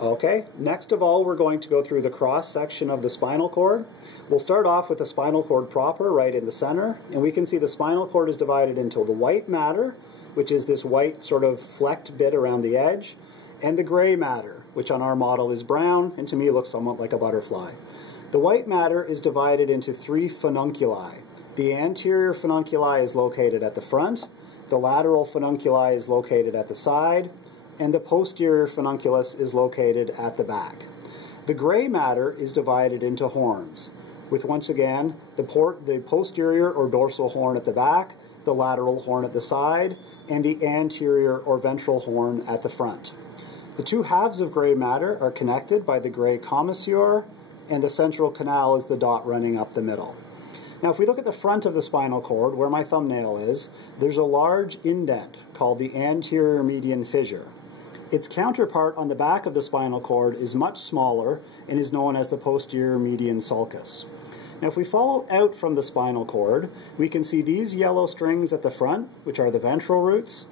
Okay, next of all, we're going to go through the cross section of the spinal cord. We'll start off with the spinal cord proper right in the center, and we can see the spinal cord is divided into the white matter, which is this white sort of flecked bit around the edge, and the gray matter, which on our model is brown, and to me looks somewhat like a butterfly. The white matter is divided into 3 fununculi. The anterior fununculi is located at the front, the lateral fununculi is located at the side, and the posterior furunculus is located at the back. The gray matter is divided into horns, with once again the posterior or dorsal horn at the back, the lateral horn at the side, and the anterior or ventral horn at the front. The 2 halves of gray matter are connected by the gray commissure, and the central canal is the dot running up the middle. Now if we look at the front of the spinal cord, where my thumbnail is, there's a large indent called the anterior median fissure. Its counterpart on the back of the spinal cord is much smaller and is known as the posterior median sulcus. Now if we follow out from the spinal cord, we can see these yellow strings at the front, which are the ventral roots,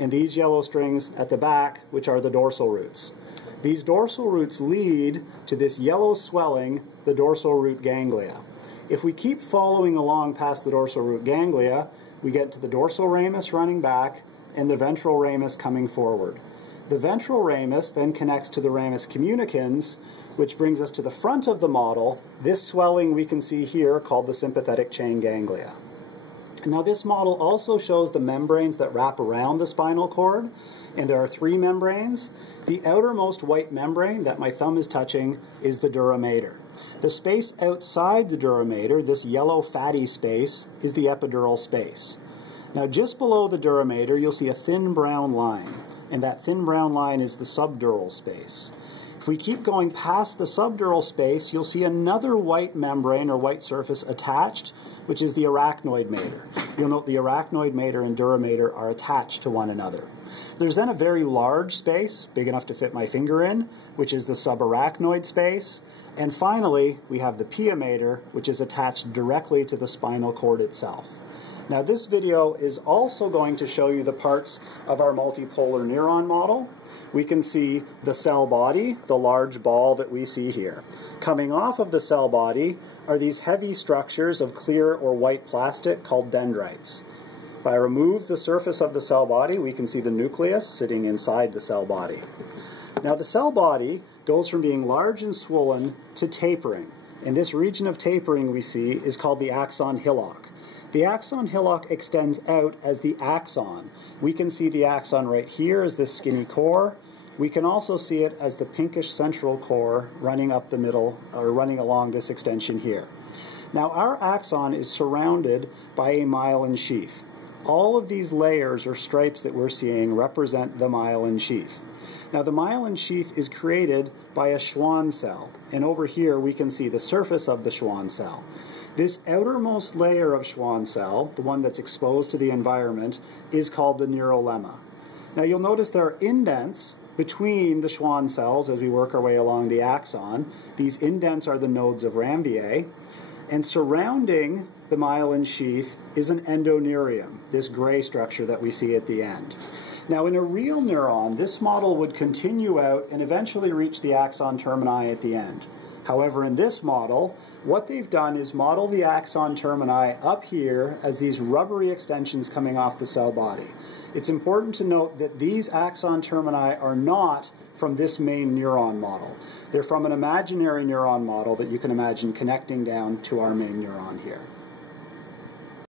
and these yellow strings at the back, which are the dorsal roots. These dorsal roots lead to this yellow swelling, the dorsal root ganglia. If we keep following along past the dorsal root ganglia, we get to the dorsal ramus running back and the ventral ramus coming forward. The ventral ramus then connects to the ramus communicans, which brings us to the front of the model, this swelling we can see here called the sympathetic chain ganglia. Now this model also shows the membranes that wrap around the spinal cord, and there are 3 membranes. The outermost white membrane that my thumb is touching is the dura mater. The space outside the dura mater, this yellow fatty space, is the epidural space. Now just below the dura mater you'll see a thin brown line, and that thin brown line is the subdural space. If we keep going past the subdural space, you'll see another white membrane or white surface attached, which is the arachnoid mater. You'll note the arachnoid mater and dura mater are attached to one another. There's then a very large space, big enough to fit my finger in, which is the subarachnoid space. And finally, we have the pia mater, which is attached directly to the spinal cord itself. Now this video is also going to show you the parts of our multipolar neuron model. We can see the cell body, the large ball that we see here. Coming off of the cell body are these heavy structures of clear or white plastic called dendrites. If I remove the surface of the cell body, we can see the nucleus sitting inside the cell body. Now the cell body goes from being large and swollen to tapering. And this region of tapering we see is called the axon hillock. The axon hillock extends out as the axon. We can see the axon right here as this skinny core. We can also see it as the pinkish central core running up the middle, or running along this extension here. Now our axon is surrounded by a myelin sheath. All of these layers or stripes that we're seeing represent the myelin sheath. Now the myelin sheath is created by a Schwann cell, and over here we can see the surface of the Schwann cell. This outermost layer of Schwann cell, the one that's exposed to the environment, is called the neurolemma. Now you'll notice there are indents between the Schwann cells as we work our way along the axon. These indents are the nodes of Ranvier, and surrounding the myelin sheath is an endoneurium, this gray structure that we see at the end. Now in a real neuron, this model would continue out and eventually reach the axon termini at the end. However, in this model, what they've done is model the axon termini up here as these rubbery extensions coming off the cell body. It's important to note that these axon termini are not from this main neuron model. They're from an imaginary neuron model that you can imagine connecting down to our main neuron here.